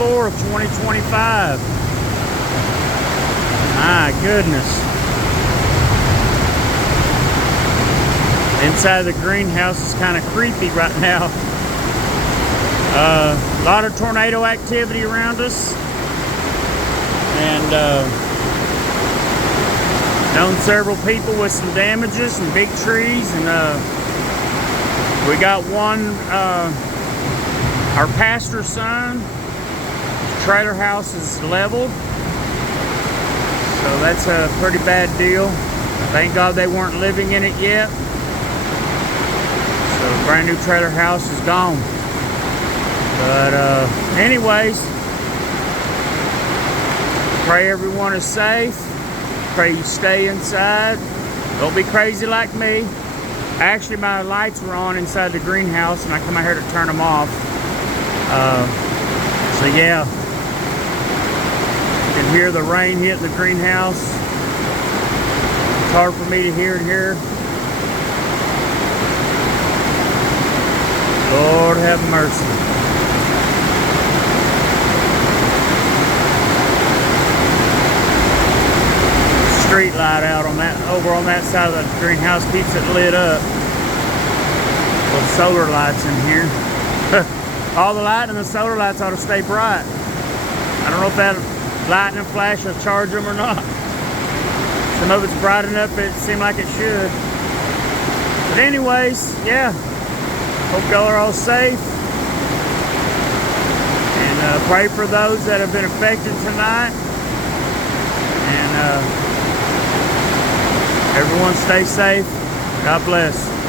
4th, 2025. My goodness. Inside of the greenhouse is kind of creepy right now. A lot of tornado activity around us. And known several people with some damages and big trees. And we got one, our pastor's son, his trailer house is leveled. So that's a pretty bad deal. Thank God they weren't living in it yet. So the brand new trailer house is gone. But anyways, pray everyone is safe. Pray you stay inside. Don't be crazy like me. Actually, my lights were on inside the greenhouse and I come out here to turn them off. So yeah. You can hear the rain hitting the greenhouse. It's hard for me to hear it here. Lord have mercy. Street light out on that, over on that side of the greenhouse keeps it lit up. With solar lights in here. All the light and the solar lights ought to stay bright. I don't know if that lightning flash will charge them or not. Some of it's bright enough it seemed like it should. But anyways, yeah. Hope y'all are all safe. And pray for those that have been affected tonight. And everyone stay safe. God bless.